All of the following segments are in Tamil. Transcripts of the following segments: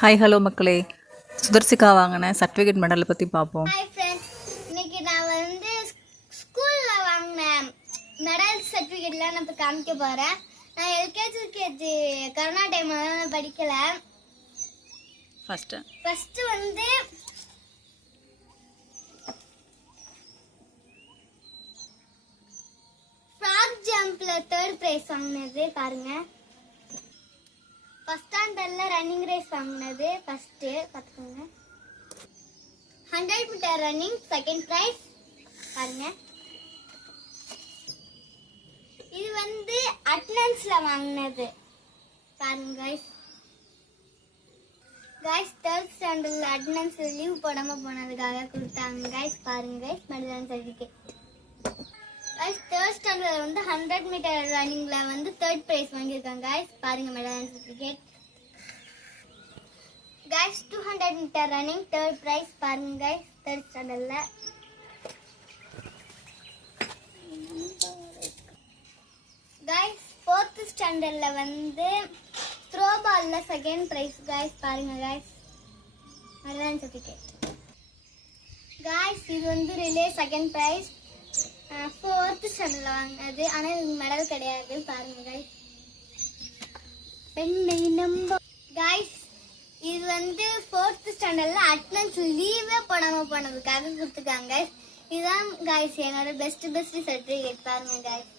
ஹாய் ஹலோ மக்களே, சுதர்சிகா வாங்கின சர்டிஃபிகேட் மெடலை பற்றி பார்ப்போம். ஹாய் ஃப்ரெண்ட்ஸ், இன்னைக்கு நான் வந்து ஸ்கூலில் வாங்கின மெடல் சர்டிஃபிகேட்லாம் நான் இப்போ காமிக்க போகிறேன். நான் எல்கேஜி கரோனா டைமில் நான் படிக்கலை. ஃபஸ்ட்டு வந்து ஃப்ராக் ஜம்பில் 3rd ப்ரைஸ் வாங்கினது பாருங்கள். ஃபஸ்ட் ஸ்டாண்டர்டில் ரன்னிங் ரேஸ் வாங்கினது ஃபஸ்ட்டு பார்த்துக்கோங்க. 100 மீட்டர் ரன்னிங் 2nd ப்ரைஸ் பாருங்க. இது வந்து அட்டெண்டன்ஸில் வாங்கினது பாருங்க கைஸ் 3rd ஸ்டாண்டர்டில் அட்டெண்டன்ஸில் லீவ் போடாமல் போனதுக்காக கொடுத்தாங்க கைஸ். பாருங்க மெடல் சர்டிஃபிகேட். கைஸ் 3rd ஸ்டாண்டர்டில் வந்து 100 மீட்டர் ரன்னிங்கில் வந்து 3rd ப்ரைஸ் வாங்கியிருக்காங்க கைஸ். பாருங்க medal certificate. Guys 200 metre running 3rd prize பாருங்க கைஸ் 3rd ஸ்டாண்டர்டில். கைஸ் 4th ஸ்டாண்டர்டில் வந்து த்ரோ பாலில் 2nd ப்ரைஸ் கைஸ். பாருங்க கைஸ் மெடல் சர்டிஃபிகேட். கைஸ் இது வந்து ரிலே 2nd ப்ரைஸ் 4th ஸ்டாண்டர்டில் வாங்கினது. ஆனால் இது மெடல் கிடையாது. பாருங்க கைஸ். பெண்ணை நம்ப கைஸ் இது வந்து 4th ஸ்டாண்டர்டில் அட்டெண்டன்ஸ் லீவே போடாமல் போனதுக்காக கொடுத்துருக்காங்க. இதுதான் கைஸ் என்னோட பெஸ்ட் சர்டிஃபிகேட். பாருங்க கைஸ்.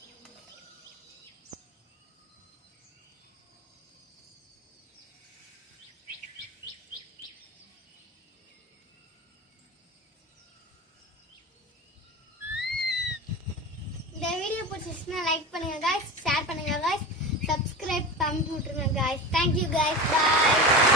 இந்த வீடியோ பிடிச்சிச்சுன்னா லைக் பண்ணுங்க கைஸ், ஷேர் பண்ணுங்க கைஸ், சப்ஸ்கிரைப் பண்ணி விட்டுருங்க கைஸ். தேங்க்யூ கைஸ், பாய்.